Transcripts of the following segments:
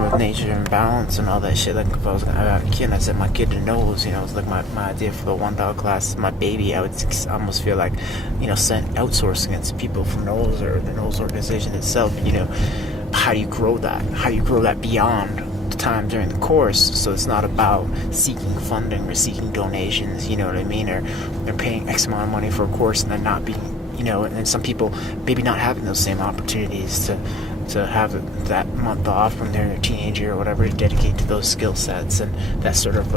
with nature and balance and all that shit. Like if I had a kid and I sent my kid to NOLs, it was like my idea for the 1 dog class. My baby, I would almost feel like, sent outsourcing it to people from NOLs or the NOLs organization itself. How do you grow that? How do you grow that beyond the time during the course? So it's not about seeking funding or seeking donations, you know what I mean? Or they're paying X amount of money for a course and then not being, and then some people maybe not having those same opportunities to have that month off when they're a teenager or whatever to dedicate to those skill sets and that sort of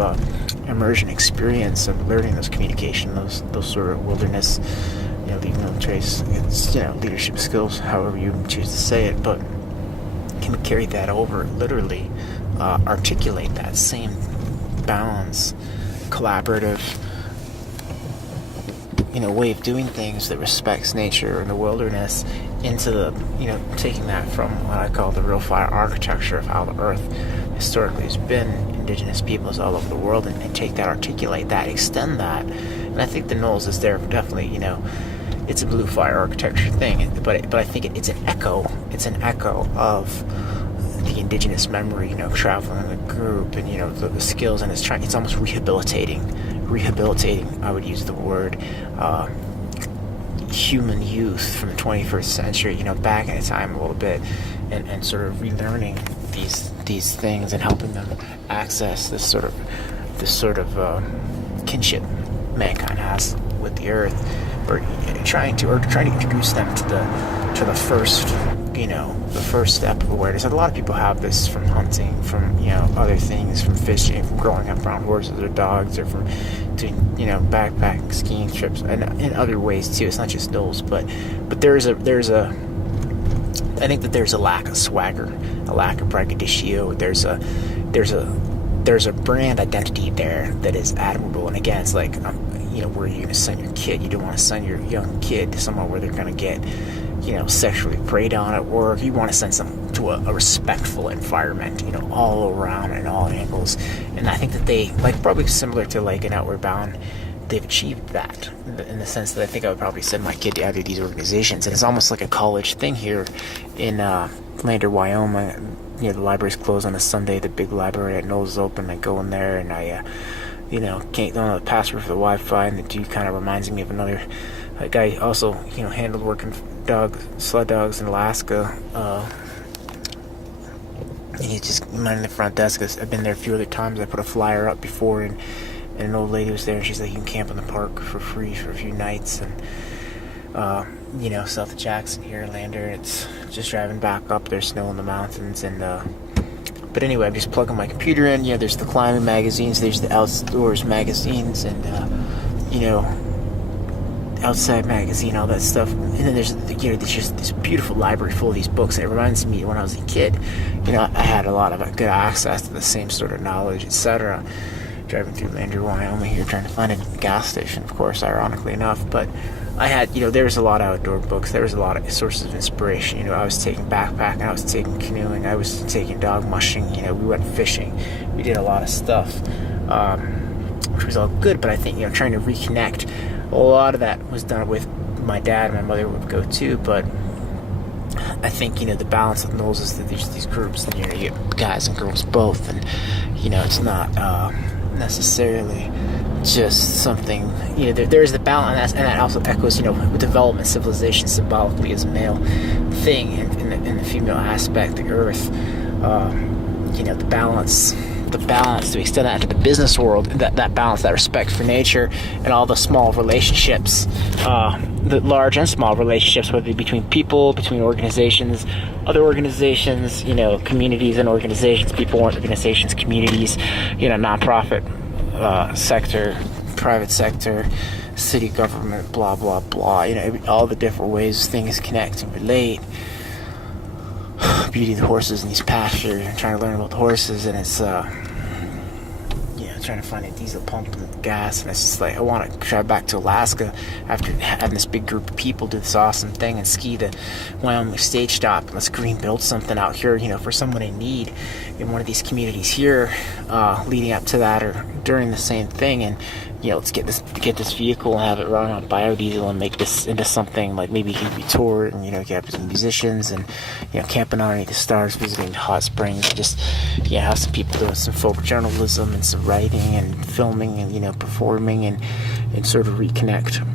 immersion experience of learning those communication, those sort of wilderness, leaving no trace. It's leadership skills, however you choose to say it, but can carry that over, literally articulate that same balance, collaborative, way of doing things that respects nature and the wilderness into the, taking that from what I call the real fire architecture of how the earth historically has been, indigenous peoples all over the world, and take that, articulate that, extend that. And I think the NOLs is there for definitely, it's a blue fire architecture thing, but I think it's an echo of the indigenous memory, traveling in a group and, the skills, and it's almost rehabilitating, I would use the word, human youth from the 21st century, back in time a little bit, and sort of relearning these things and helping them access this sort of kinship mankind has with the earth, or trying to introduce them to the first, the first step of awareness. And a lot of people have this from hunting, from other things, from fishing, from growing up around horses or dogs, or from doing backpacking, skiing trips, and in other ways too. It's not just those, but there's a I think that there's a lack of swagger, a lack of braggadocio. There's a brand identity there that is admirable. And again, it's like where are you going to send your kid? You don't want to send your young kid to somewhere where they're going to get sexually preyed on at work. You want to send them to a respectful environment, all around and all angles. And I think that they, probably similar to an Outward Bound, they've achieved that in the sense that I think I would probably send my kid to either of these organizations. And it's almost like a college thing here in Lander, Wyoming. The library's closed on a Sunday. The big library at NOLs is open. I go in there and I don't know the password for the Wi-Fi, and the dude kind of reminds me of another guy also, handled working sled dogs in Alaska. And he's just minding the front desk. I've been there a few other times. I put a flyer up before, and an old lady was there, and she's like, you can camp in the park for free for a few nights. And south of Jackson here in Lander, it's just driving back up. There's snow in the mountains, and but anyway, I'm just plugging my computer in. There's the climbing magazines, there's the outdoors magazines, and outside magazine, all that stuff. And then there's just this beautiful library full of these books. And it reminds me when I was a kid, I had a lot of good access to the same sort of knowledge, etc. Driving through Lander, Wyoming here, trying to find a gas station, of course, ironically enough. But I had, there was a lot of outdoor books. There was a lot of sources of inspiration. I was taking backpacking, I was taking canoeing, I was taking dog mushing. We went fishing. We did a lot of stuff, which was all good. But I think, trying to reconnect, a lot of that was done with my dad. My mother would go too, but I think, the balance of NOLs is that there's these groups, and you get guys and girls both, and it's not necessarily just something, there's the balance, and that also echoes, with development, civilization symbolically as a male thing, and in the female aspect, the earth, the balance to extend that into the business world, that balance, that respect for nature, and all the small relationships, the large and small relationships, whether between people, between organizations, other organizations, communities and organizations, people, organizations, communities, nonprofit sector, private sector, city government, blah blah blah, all the different ways things connect and relate. Beauty of the horses in these pastures, and trying to learn about the horses, and it's trying to find a diesel pump and gas, and it's just like I want to drive back to Alaska after having this big group of people do this awesome thing and ski the Wyoming stage stop. Let's green build something out here, for someone in need in one of these communities here, leading up to that or during the same thing. And let's get this vehicle and have it run on biodiesel and make this into something like maybe you can be toured and get some musicians and camping underneath the stars, visiting the hot springs, just have some people doing some photojournalism and some writing and filming and performing and sort of reconnect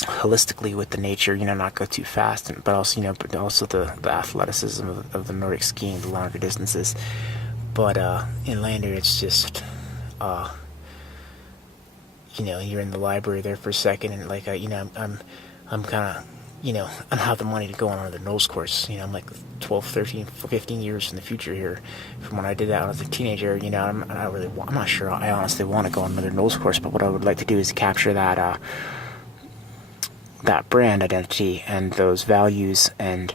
holistically with the nature, not go too fast, but also the athleticism of the Nordic skiing, the longer distances. But in Lander, it's just you're in the library there for a second, and like I'm kind of I don't have the money to go on another NOLs course. I'm like 12, 13, 15 years in the future here from when I did that when I was a teenager. I'm not sure I honestly want to go on another NOLs course, but what I would like to do is capture that that brand identity and those values and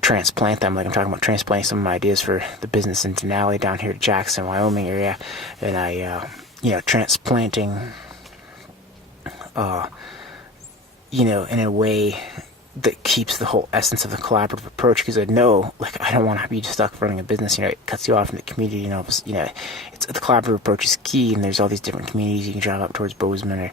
transplant them. Like I'm talking about transplanting some of my ideas for the business in Denali down here to Jackson, Wyoming area, and I transplanting in a way that keeps the whole essence of the collaborative approach, because I know, I don't want to be just stuck running a business, it cuts you off from the community, it's the collaborative approach is key, and there's all these different communities. You can drive up towards Bozeman or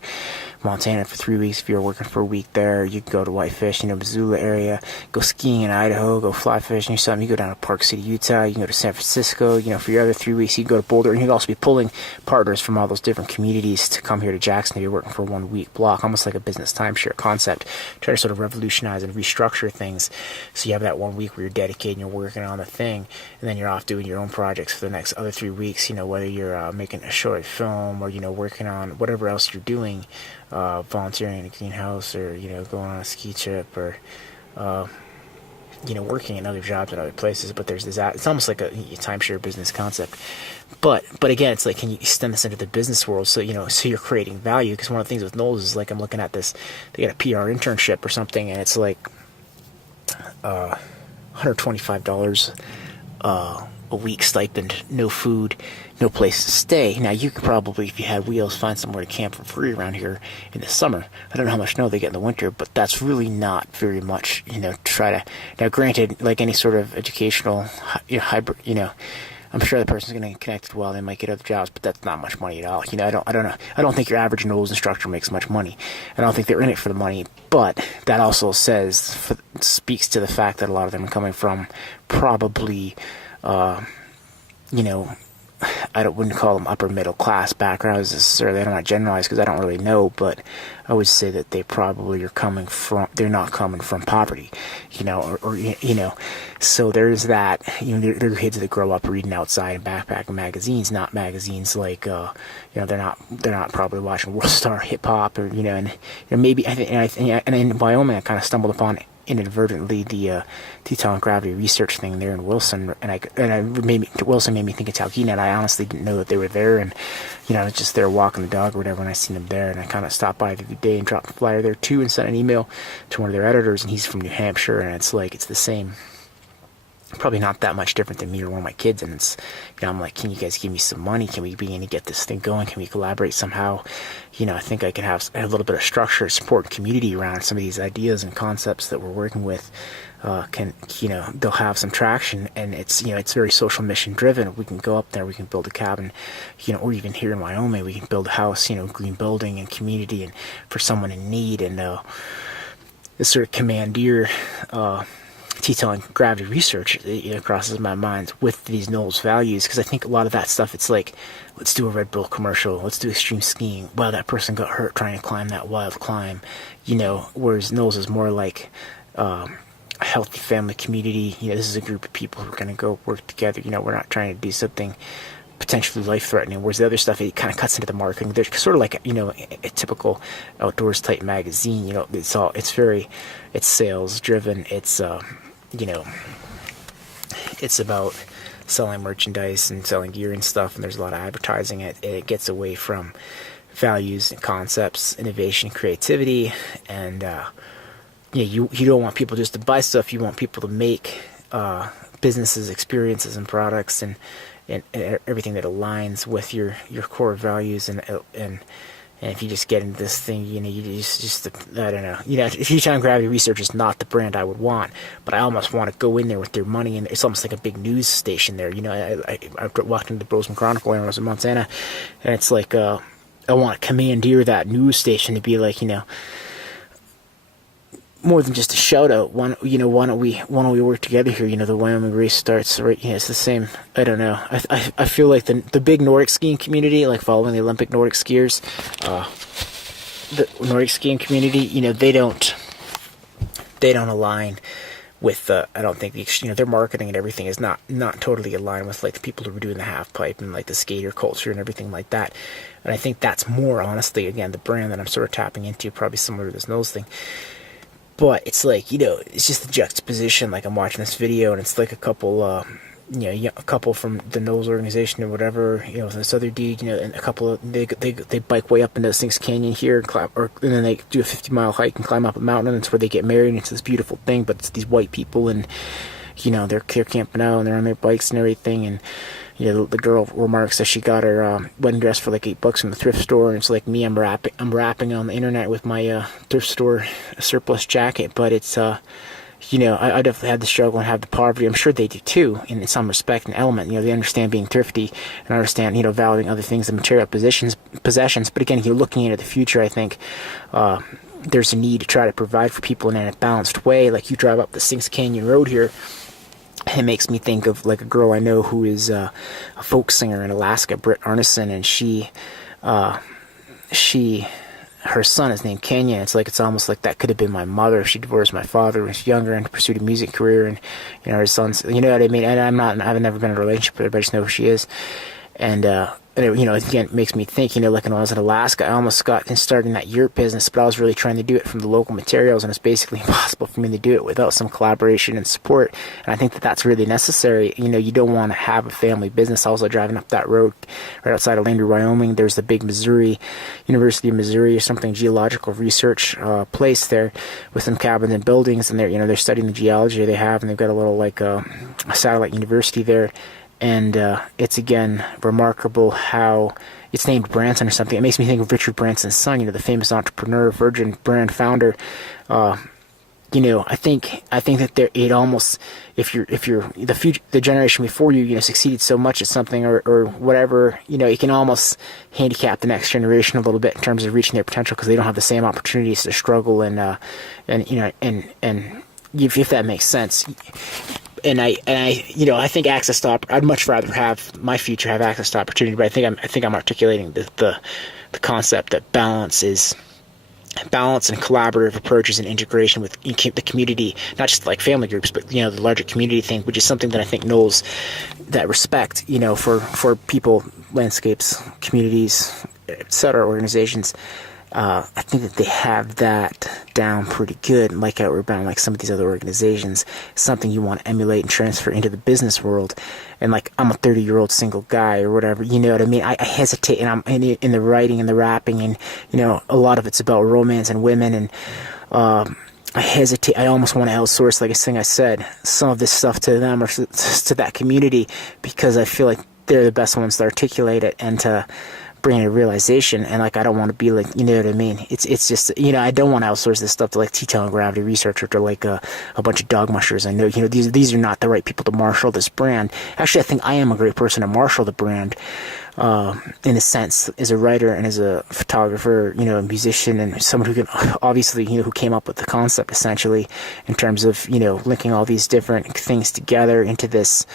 Montana for 3 weeks if you're working for a week there. You can go to Whitefish, Missoula area, go skiing in Idaho, go fly fishing or something. You go down to Park City, Utah, you can go to San Francisco, for your other 3 weeks you can go to Boulder, and you can also be pulling partners from all those different communities to come here to Jackson if you're working for a 1 week block, almost like a business timeshare concept. Try to sort of revolutionize and restructure things so you have that 1 week where you're dedicated and you're working on the thing, and then you're off doing your own projects for the next other 3 weeks, whether you're making a short film or working on whatever else you're doing, volunteering in a greenhouse, or going on a ski trip, or working in other jobs at other places. But there's this, it's almost like a timeshare business concept. But again, it's like, can you extend this into the business world? So so you're creating value. Because one of the things with NOLs is, like, I'm looking at this, they got a PR internship or something, and it's like $125 a week stipend, no food, no place to stay. Now, you could probably, if you had wheels, find somewhere to camp for free around here in the summer. I don't know how much snow they get in the winter, but that's really not very much, to try to... Now, granted, like any sort of educational, hybrid, I'm sure the person's going to get connected well, they might get other jobs, but that's not much money at all. I don't know. I don't think your average NOLs instructor makes much money. I don't think they're in it for the money, but that also speaks to the fact that a lot of them are coming from probably... I wouldn't call them upper middle class backgrounds necessarily. I don't want to generalize because I don't really know, but I would say that they probably they're not coming from poverty, so there's that. They're kids that grow up reading outside and backpacking magazines, not magazines like, they're not probably watching World Star Hip Hop, or, and maybe, and in Wyoming I kind of stumbled upon inadvertently the Teton gravity research thing there in Wilson, Wilson made me think of Talkeetna, and I honestly didn't know that they were there, and I was just there walking the dog or whatever, and I seen them there, and I kind of stopped by every day and dropped a flyer there too, and sent an email to one of their editors, and he's from New Hampshire, and it's the same. Probably not that much different than me or one of my kids, and it's, I'm like, can you guys give me some money? Can we begin to get this thing going? Can we collaborate somehow? I think I can have a little bit of structure, support, and community around some of these ideas and concepts that we're working with. They'll have some traction, and it's very social mission driven. We can go up there, we can build a cabin, or even here in Wyoming, we can build a house, green building and community, and for someone in need, and this sort of commandeer, Teton gravity research crosses my mind with these NOLs values, because I think a lot of that stuff, it's like, let's do a Red Bull commercial, let's do extreme skiing, wow, that person got hurt trying to climb that wild climb, whereas NOLs is more like a healthy family community. This is a group of people who are going to go work together. We're not trying to do something potentially life-threatening, whereas the other stuff, it kind of cuts into the marketing. They're sort of like a typical outdoors type magazine. It's sales driven. It's it's about selling merchandise and selling gear and stuff, and there's a lot of advertising. It gets away from values and concepts, innovation, creativity, and you don't want people just to buy stuff. You want people to make businesses, experiences, and products, and and everything that aligns with your core values, and if you just get into this thing, you just I don't know. Teton Gravity Research is not the brand I would want, but I almost want to go in there with their money, and it's almost like a big news station there. I walked into the Bozeman Chronicle when I was in Montana, and it's like I want to commandeer that news station to be like, more than just a shout out. Why don't we work together here? The Wyoming race starts right. It's the same. I don't know. I feel like the big Nordic skiing community, like following the Olympic Nordic skiers, the Nordic skiing community, they don't align with I don't think their marketing and everything is not totally aligned with like the people who are doing the half pipe and like the skater culture and everything like that. And I think that's more honestly, again, the brand that I'm sort of tapping into, probably similar to this NOLs thing. But it's like, it's just the juxtaposition. Like I'm watching this video and it's like a couple, a couple from the NOLs organization or whatever, this other dude, and a couple of, they bike way up into Sinks Canyon here and then they do a 50-mile hike and climb up a mountain, and it's where they get married, and it's this beautiful thing, but it's these white people, and, they're camping out and they're on their bikes and everything, and, the girl remarks that she got her wedding dress for like $8 from the thrift store, and it's like me, I'm rapping on the internet with my thrift store surplus jacket, but it's I definitely had the struggle and have the poverty. I'm sure they do too, in some respect and element. They understand being thrifty and understand valuing other things than material possessions. But again, looking into the future, I think there's a need to try to provide for people in a balanced way. Like you drive up the Sinks Canyon Road here, it makes me think of like a girl I know who is a folk singer in Alaska, Britt Arneson, and her son is named Kenya. It's almost like that could have been my mother if she divorced my father when she was younger and pursued a music career, and her son's, what I mean. And I've never been in a relationship with her, but I just know who she is. And again, it makes me think, like when I was in Alaska, I almost got started in that yurt business, but I was really trying to do it from the local materials, and it's basically impossible for me to do it without some collaboration and support. And I think that that's really necessary. You don't want to have a family business. Also, driving up that road right outside of Landry, Wyoming, there's the big University of Missouri or something, geological research place there with some cabins and buildings, and they're studying the geology they have, and they've got a little like a satellite university there. And it's, again, remarkable how it's named Branson or something. It makes me think of Richard Branson's son, the famous entrepreneur, Virgin brand founder. I think that it almost, if you're the generation before you, succeeded so much at something or whatever, it can almost handicap the next generation a little bit in terms of reaching their potential, because they don't have the same opportunities to struggle and if that makes sense. And I think access to I'd much rather have my future have access to opportunity, but I think I'm articulating the concept that balance and collaborative approaches and integration with the community, not just like family groups, but the larger community thing, which is something that I think NOLs that respect, for people, landscapes, communities, etc., organizations. I think that they have that down pretty good, like Outward Bound, like some of these other organizations. Something you want to emulate and transfer into the business world. And like, I'm a 30-year-old single guy or whatever, you know what I mean? I hesitate, and I'm in the writing and the rapping, and a lot of it's about romance and women, and I hesitate. I almost want to outsource, like I said, some of this stuff to them or to that community, because I feel like they're the best ones to articulate it and to bring a realization. And like, I don't want to be like, you know what I mean? It's just, I don't want to outsource this stuff to like Teton Gravity Research or to like a bunch of dog mushers. I know, these are not the right people to marshal this brand. Actually, I think I am a great person to marshal the brand, in a sense, as a writer and as a photographer, a musician, and someone who can obviously, who came up with the concept essentially in terms of, linking all these different things together into this,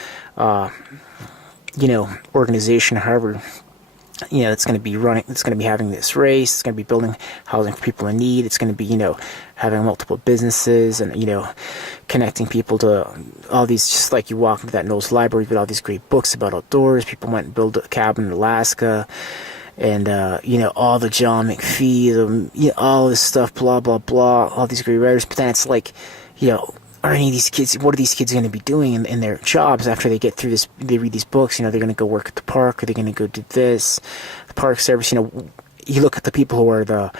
organization, however, it's going to be running, it's going to be having this race, it's going to be building housing for people in need, it's going to be, having multiple businesses and, connecting people to all these, just like you walk into that NOLs library with all these great books about outdoors. People went and built a cabin in Alaska, and, all the John McPhee, all this stuff, blah, blah, blah, all these great writers. But then it's like, are any of these kids, what are these kids going to be doing in their jobs after they get through this, they read these books? They're going to go work at the park, or they're going to go do this, the park service. You look at the people who are the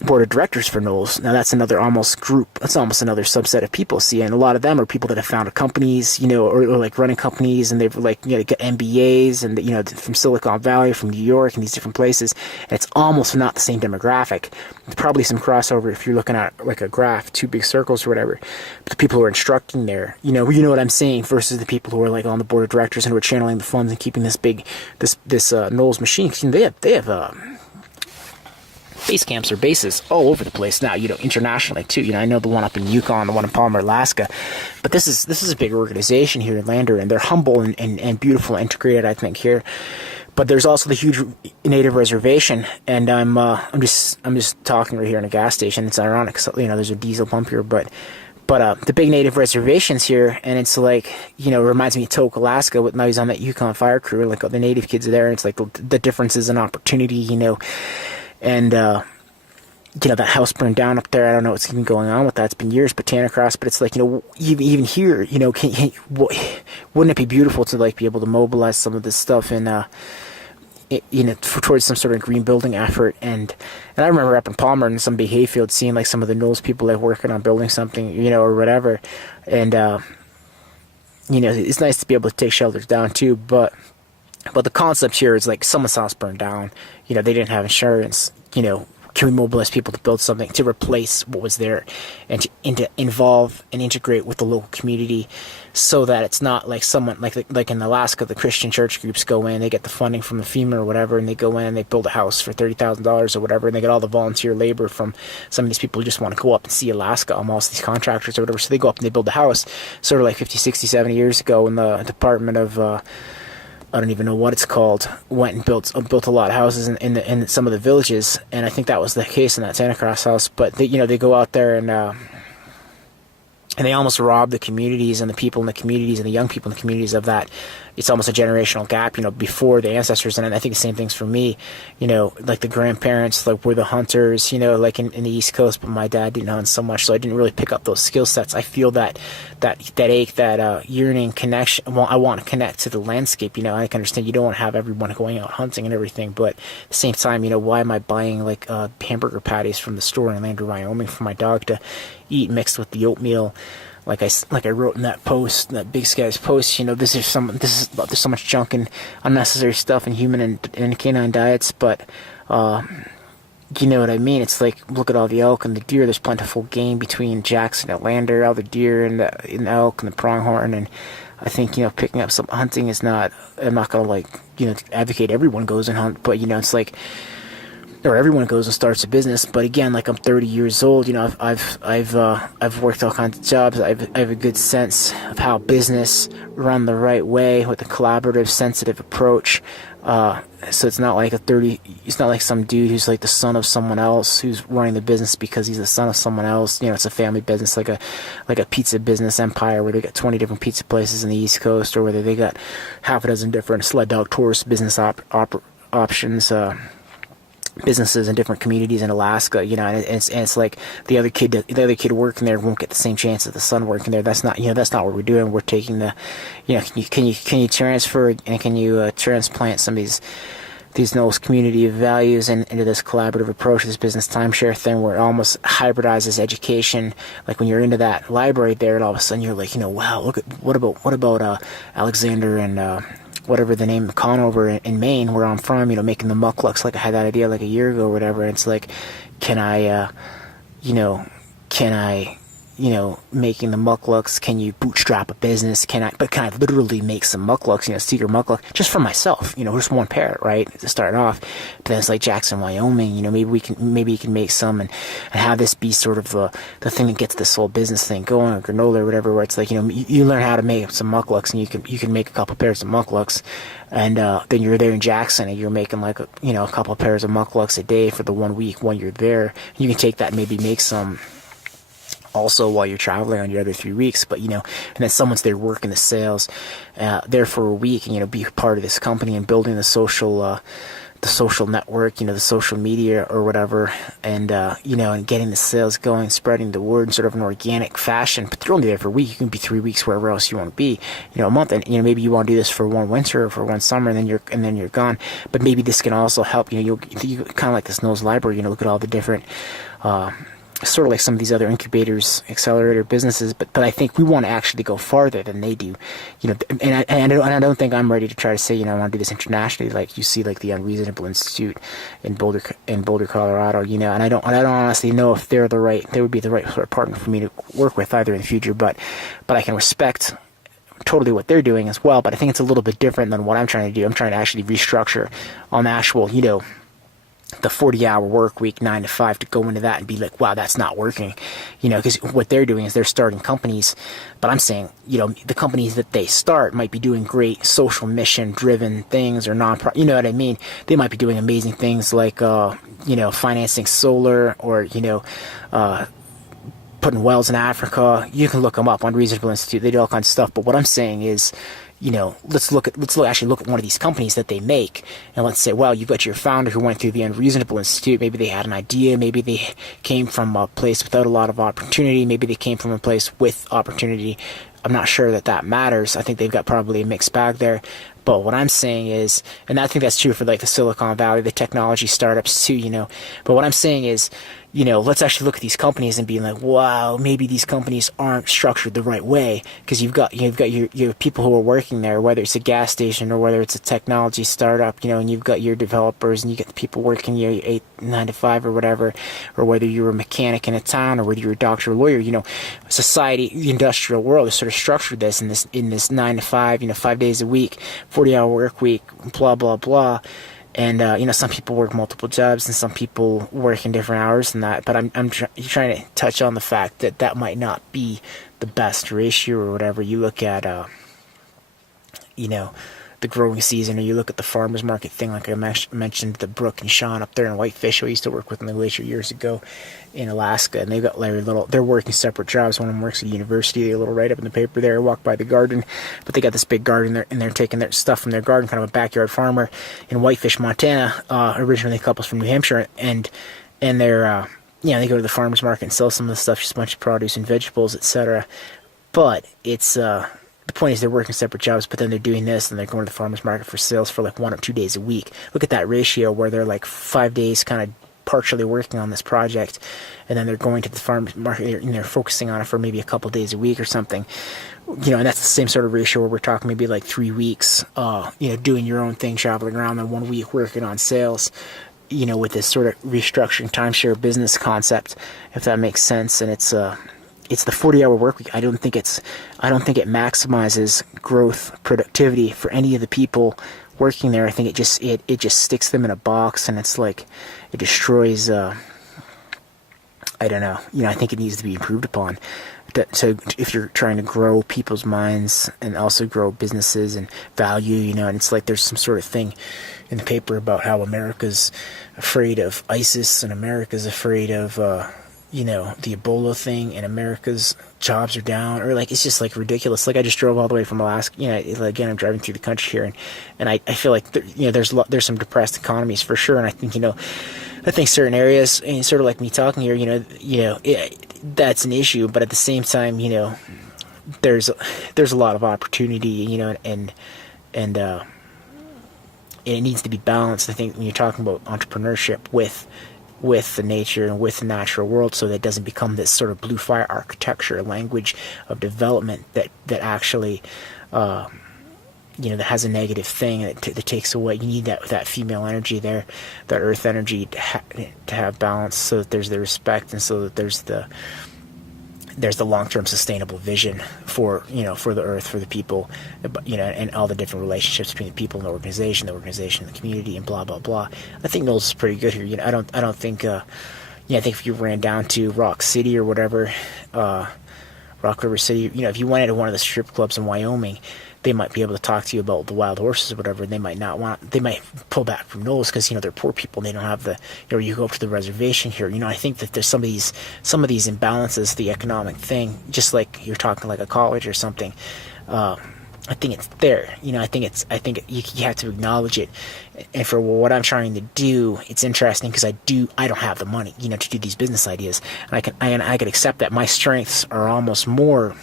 board of directors for NOLs. Now that's another almost group. That's almost another subset of people. See, and a lot of them are people that have founded companies, or like running companies, and they've like got MBAs, and from Silicon Valley, from New York, and these different places. And it's almost not the same demographic. There's probably some crossover if you're looking at like a graph, two big circles or whatever. But the people who are instructing there, you know what I'm saying, versus the people who are like on the board of directors and who are channeling the funds and keeping this NOLs machine. They have base camps or bases all over the place now, internationally too. I know the one up in Yukon, the one in Palmer, Alaska, but this is a big organization here in Lander, and they're humble and beautiful and integrated, I think, here. But there's also the huge native reservation, and I'm just talking right here in a gas station. It's ironic, so, there's a diesel pump here, but the big native reservations here, and it's like, it reminds me of Tok, Alaska. Now he's on that Yukon fire crew, like the native kids are there, and it's like the differences in opportunity, and that house burned down up there. I don't know what's even going on with that. It's been years, Botanicross, but it's like, even here, wouldn't it be beautiful to like be able to mobilize some of this stuff and towards some sort of green building effort. And I remember up in Palmer in some big hayfield seeing like some of the NOLs people like working on building something, or whatever. And it's nice to be able to take shelters down too, but the concept here is like someone's house burned down, they didn't have insurance, can we mobilize people to build something to replace what was there, and to involve and integrate with the local community, so that it's not like someone like in Alaska, the Christian church groups go in, they get the funding from the FEMA or whatever, and they go in and they build a house for $30,000 or whatever, and they get all the volunteer labor from some of these people who just want to go up and see Alaska, almost these contractors or whatever. So they go up and they build a house, sort of like 50, 60, 70 years ago in the Department of I don't even know what it's called, went and built a lot of houses in some of the villages, and I think that was the case in that Santa Cross house. But they go out there and they almost rob the communities and the people in the communities and the young people in the communities of that. It's almost a generational gap, before the ancestors. And I think the same thing's for me, like the grandparents, like were the hunters, like in the East Coast, but my dad didn't hunt so much, so I didn't really pick up those skill sets. I feel that ache, that yearning connection. Well, I want to connect to the landscape, I can understand you don't want to have everyone going out hunting and everything, but at the same time, why am I buying like hamburger patties from the store in Lander, Wyoming for my dog to eat mixed with the oatmeal? Like I wrote in that post, that Big Skies post, there's so much junk and unnecessary stuff in human and canine diets, but you know what I mean? It's like, look at all the elk and the deer. There's plentiful game between Jackson and Lander, all the deer and the elk and the pronghorn, and I think, picking up some hunting is not, I'm not gonna advocate everyone goes and hunt, but it's like, or everyone goes and starts a business. But again, like I'm 30 years old, I've worked all kinds of jobs. I have a good sense of how business run the right way with a collaborative, sensitive approach. So it's not like it's not like some dude who's like the son of someone else who's running the business because he's the son of someone else. It's a family business, like a pizza business empire where they got 20 different pizza places in the East Coast, or whether they got half a dozen different sled dog tourist business options, businesses in different communities in Alaska, and it's like the other kid working there won't get the same chance as the son working there. That's not what we're doing. We're taking the, can you transfer and can you transplant some of these NOLs community values into this collaborative approach, this business timeshare thing, where it almost hybridizes education. Like when you're into that library there, and all of a sudden you're like, wow, look at what about Alexander and whatever the name, Conover in Maine, where I'm from, making the mucklucks. Like I had that idea like a year ago or whatever. And it's like, can I making the mucklucks, can you bootstrap a business? Can I literally make some mucklucks, secret muckluck, just for myself, just one pair, right, to start off. But then it's like Jackson, Wyoming, maybe you can make some and have this be sort of the thing that gets this whole business thing going, or granola or whatever, where it's like, you learn how to make some mucklucks, and you can make a couple pairs of mucklucks, and then you're there in Jackson and you're making like a couple pairs of mucklucks a day for the 1 week when you're there. You can take that and maybe make some also while you're traveling on your other 3 weeks, but and then someone's there working the sales there for a week, and be part of this company and building the social the social network, the social media or whatever, and and getting the sales going, spreading the word in sort of an organic fashion. But you're only there for a week. You can be 3 weeks wherever else you want to be, a month, and maybe you want to do this for one winter or for one summer, and then you're gone. But maybe this can also help. You kind of like this NOLs library. Look at all the different. Sort of like some of these other incubators, accelerator businesses, but I think we want to actually go farther than they do, and I don't think I'm ready to try to say, I want to do this internationally, like you see, like the Unreasonable Institute in Boulder, Colorado, and I don't honestly know if they would be the right sort of partner for me to work with either in the future, but I can respect totally what they're doing as well. But I think it's a little bit different than what I'm trying to do. I'm trying to actually restructure on the actual, the 40-hour work week, 9 to 5, to go into that and be like, wow, that's not working, because what they're doing is they're starting companies. But I'm saying, the companies that they start might be doing great social mission driven things or non-profit, you know what I mean? They might be doing amazing things like, financing solar or, putting wells in Africa. You can look them up on Reasonable Institute. They do all kinds of stuff. But what I'm saying is, let's actually look at one of these companies that they make, and let's say, well, you've got your founder who went through the Unreasonable Institute. Maybe they had an idea. Maybe they came from a place without a lot of opportunity. Maybe they came from a place with opportunity. I'm not sure that matters. I think they've got probably a mixed bag there. But what I'm saying is, and I think that's true for like the Silicon Valley, the technology startups too, But what I'm saying is, let's actually look at these companies and be like, wow, maybe these companies aren't structured the right way, because you've got your people who are working there, whether it's a gas station or whether it's a technology startup, and you've got your developers and you get the people working your 9 to 5 or whatever, or whether you're a mechanic in a town or whether you're a doctor or lawyer, society, the industrial world has sort of structured this in this 9 to 5, 5 days a week, 40-hour work week, blah, blah, blah. And, some people work multiple jobs and some people work in different hours than that. But I'm trying to touch on the fact that might not be the best ratio or whatever. You look at, the growing season, or you look at the farmer's market thing, like I mentioned, the Brooke and Sean up there in Whitefish, who I used to work with in the glacier years ago in Alaska, and they've got they're working separate jobs. One of them works at a university, a little write-up in the paper there. I walk by the garden, but they got this big garden there, and they're taking their stuff from their garden, kind of a backyard farmer in Whitefish, Montana, originally couples from New Hampshire, and they're, they go to the farmer's market and sell some of the stuff, just a bunch of produce and vegetables, etc. But it's, the point is they're working separate jobs, but then they're doing this, and they're going to the farmer's market for sales for like 1 or 2 days a week. Look at that ratio where they're like 5 days kind of partially working on this project, and then they're going to the farmer's market and they're focusing on it for maybe a couple days a week or something. And that's the same sort of ratio where we're talking maybe like 3 weeks, doing your own thing, traveling around, and 1 week working on sales, with this sort of restructuring timeshare business concept, if that makes sense. And it's the 40-hour work week. I don't think it maximizes growth, productivity for any of the people working there. I think it just sticks them in a box, and it's like it destroys. I don't know. I think it needs to be improved upon. So if you're trying to grow people's minds and also grow businesses and value, and it's like there's some sort of thing in the paper about how America's afraid of ISIS and America's afraid of. The Ebola thing, and America's jobs are down, or like, it's just like ridiculous. Like I just drove all the way from Alaska, again, I'm driving through the country here, and I feel like, there's some depressed economies for sure. And I think, certain areas, and sort of like me talking here, that's an issue, but at the same time, there's a lot of opportunity, and it needs to be balanced. I think when you're talking about entrepreneurship with the nature and with the natural world, so that it doesn't become this sort of blue fire architecture language of development that actually that has a negative thing that takes away. You need that female energy there, that earth energy to have balance, so that there's the respect, and so that there's the long-term sustainable vision for the earth, for the people, and all the different relationships between the people and the organization and the community, and blah blah blah. I think NOLs is pretty good here. I don't think I think if you ran down to Rock City or whatever, Rock River City, if you went into one of the strip clubs in Wyoming, they might be able to talk to you about the wild horses or whatever, and they might pull back from NOLs because, they're poor people and they don't have you go up to the reservation here. I think that there's some of these imbalances, the economic thing, just like you're talking like a college or something. I think it's there. I think you have to acknowledge it. And for what I'm trying to do, it's interesting because I don't have the money, to do these business ideas. And I can accept that my strengths are almost more,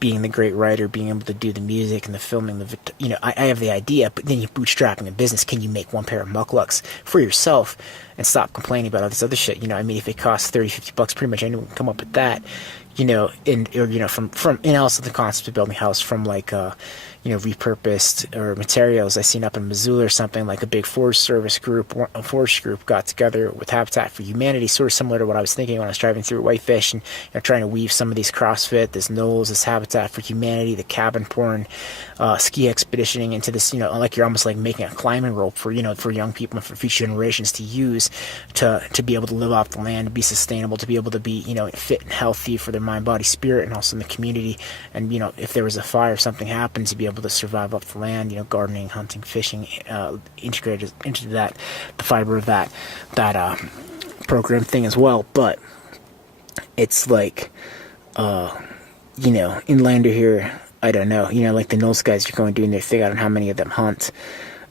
being the great writer, being able to do the music and the filming, I have the idea, but then you're bootstrapping a business. Can you make one pair of mucklucks for yourself and stop complaining about all this other shit? If it costs $30-$50, pretty much anyone can come up with that. From and also the concept of building a house from repurposed or materials. I seen up in Missoula or something, like a big forest group got together with Habitat for Humanity, sort of similar to what I was thinking when I was driving through Whitefish and trying to weave some of these CrossFit, this NOLs, this Habitat for Humanity, the cabin porn, ski expeditioning into this, like you're almost like making a climbing rope for young people and for future generations to use to be able to live off the land, to be sustainable, to be able to be, fit and healthy for their mind, body, spirit, and also in the community. And, if there was a fire, something happened, to be able to survive off the land, gardening, hunting, fishing, integrated into that, the fiber of that program thing as well. But it's like, inlander here, I don't know, like the NOLs guys are going doing their thing. I don't know how many of them hunt.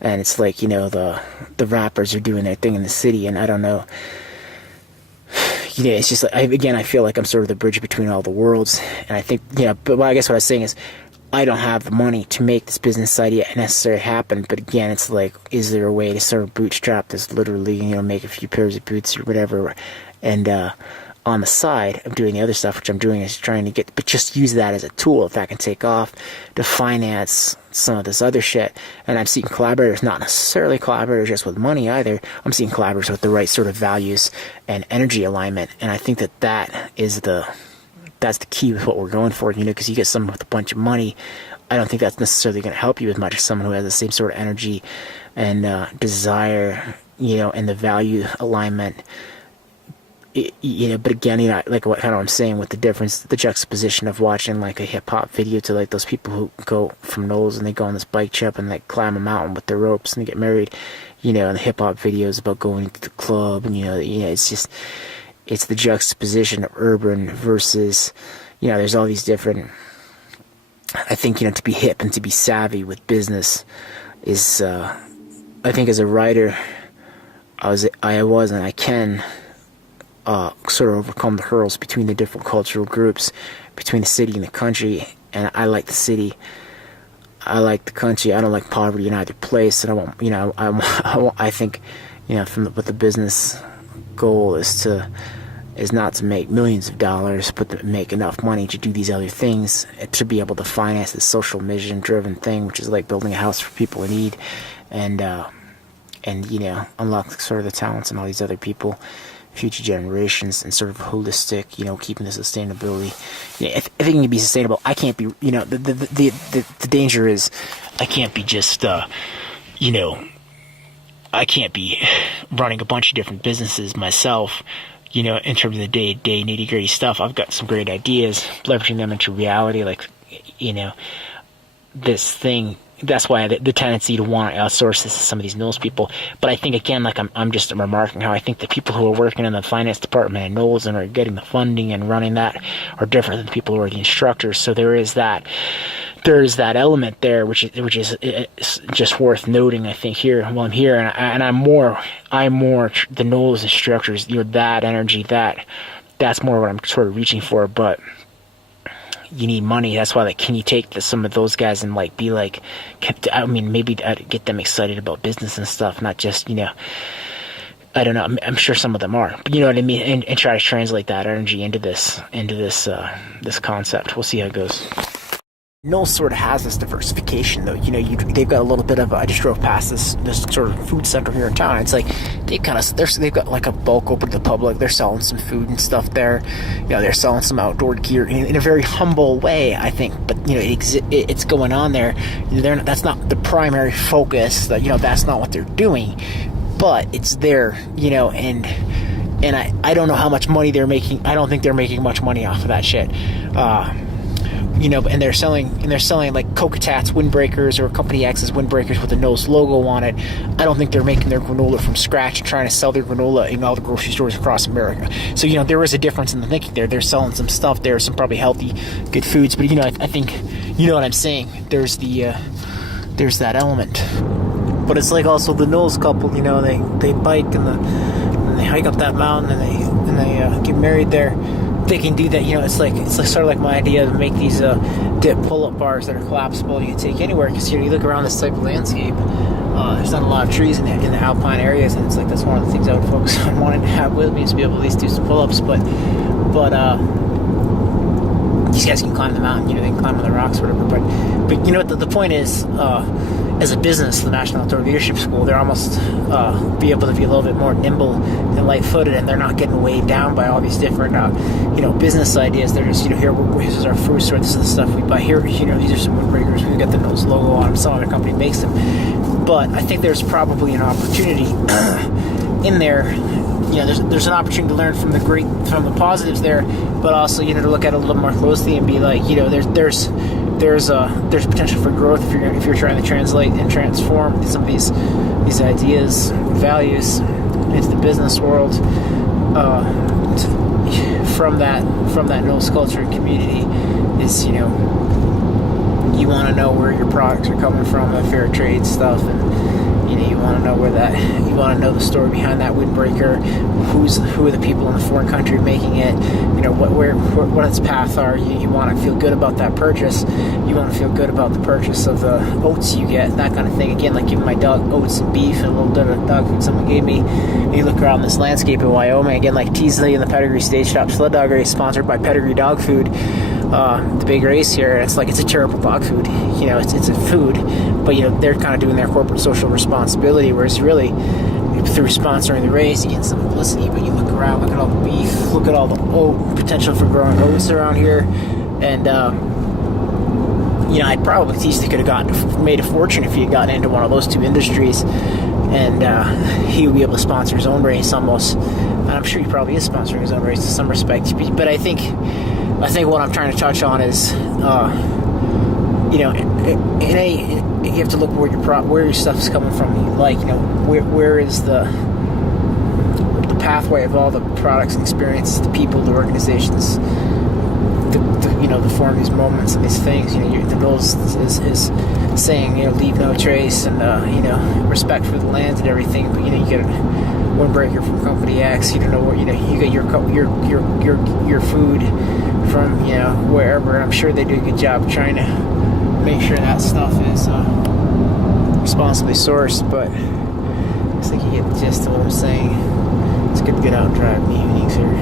And it's like, the rappers are doing their thing in the city, and I don't know. It's just like, I feel like I'm sort of the bridge between all the worlds. And I think, but I guess what I was saying is, I don't have the money to make this business idea necessarily happen. But again, it's like, is there a way to sort of bootstrap this, literally, make a few pairs of boots or whatever, and on the side of doing the other stuff, which I'm doing, is trying to but just use that as a tool, if that can take off, to finance some of this other shit. And I'm seeking collaborators, not necessarily collaborators just with money either. I'm seeking collaborators with the right sort of values and energy alignment. And I think that's the key with what we're going for, because you get someone with a bunch of money, I don't think that's necessarily going to help you as much as someone who has the same sort of energy and desire, and the value alignment. But again, like what kind of I'm saying with the difference, the juxtaposition of watching like a hip hop video to like those people who go from NOLs and they go on this bike trip and like climb a mountain with their ropes and they get married, and the hip hop videos about going to the club, and it's the juxtaposition of urban versus, there's all these different. I think to be hip and to be savvy with business is, I think as a writer, I can. Sort of overcome the hurdles between the different cultural groups, between the city and the country. And I like the city. I like the country. I don't like poverty in either place. And I think, what the business goal is not to make millions of dollars, but to make enough money to do these other things, to be able to finance this social mission-driven thing, which is like building a house for people in need, and unlock sort of the talents in all these other people, future generations, and sort of holistic, keeping the sustainability. If it can be sustainable, I can't be, the danger is, I can't be just, I can't be running a bunch of different businesses myself, in terms of the day-to-day nitty-gritty stuff. I've got some great ideas, leveraging them into reality, like, this thing. That's why the tendency to want to outsource this to some of these NOLs people. But I think, again, like I'm just remarking how I think the people who are working in the finance department at NOLs and are getting the funding and running that are different than the people who are the instructors. So there is that element there, which is just worth noting. I think here while I'm here, and I'm more the NOLs instructors. That energy, that's more what I'm sort of reaching for, but. You need money. That's why, can you take some of those guys and be like, maybe get them excited about business and stuff, not just, I don't know. I'm sure some of them are, but you know what I mean, and try to translate that energy into this concept. We'll see how it goes. NOLs sort of has this diversification, though. They've got a little bit of. I just drove past this sort of food center here in town. It's like they've got like a bulk open to the public. They're selling some food and stuff there. They're selling some outdoor gear in a very humble way, I think. But it's going on there. That's not the primary focus. That's not what they're doing. But it's there, and I don't know how much money they're making. I don't think they're making much money off of that shit. and they're selling like Cocotat's windbreakers or Company X's windbreakers with the NOLs logo on it. I don't think they're making their granola from scratch and trying to sell their granola in all the grocery stores across America. So there is a difference in the thinking there. They're selling some stuff there, some probably healthy, good foods, but I think what I'm saying. There's that element. But it's like also the NOLs couple. They bike and they hike up that mountain and they get married there. They can do that. It's like sort of like my idea to make these dip pull-up bars that are collapsible. You can take anywhere, because you look around this type of landscape. There's not a lot of trees in the alpine areas, and it's like that's one of the things I would focus on wanting to have with me, is to be able to at least do some pull-ups. But these guys can climb the mountain. They can climb on the rocks, or whatever. But the point is, as a business, the National Outdoor Leadership School, they're almost be able to be a little bit more nimble and light-footed, and they're not getting weighed down by all these different business ideas. They're just here, this is our food store, this is the stuff we buy here. These are some windbreakers. We've got the NOLs logo on them. Some other company makes them, but I think there's probably an opportunity in there. There's an opportunity to learn from the positives there, but also to look at it a little more closely and be like, there's potential for growth if you're trying to translate and transform some of these ideas, values into the business world. From that NOLs culture and community is you want to know where your products are coming from, the fair trade stuff, and you want to know you want to know the story behind that windbreaker, who are the people in the foreign country making it, what its path are. You want to feel good about that purchase. You want to feel good about the purchase of the oats you get, that kind of thing. Again, like giving my dog oats and beef and a little bit of dog food someone gave me. And you look around this landscape in Wyoming, again, like Teasley and the Pedigree Stage Shop Sled Dog Race, sponsored by Pedigree Dog Food. The big race here, it's a terrible dog food. It's a food, but they're kind of doing their corporate social responsibility, whereas really through sponsoring the race, you get some publicity. But you look around, look at all the beef, look at all the potential for growing oats around here, and I'd probably Teasley could have made a fortune if he had gotten into one of those two industries, and he would be able to sponsor his own race almost. And I'm sure he probably is sponsoring his own race to some respect, but I think what I'm trying to touch on is, you have to look where your stuff is coming from. Where is the pathway of all the products and experiences, the people, the organizations, to form these moments and these things. The NOLs is saying, leave no trace, and respect for the land and everything. But you get a windbreaker from Company X. You don't know where you get your food from wherever. I'm sure they do a good job trying to make sure that stuff is responsibly sourced, but I think you get the gist of what I'm saying. It's good to get out and drive in the evenings here.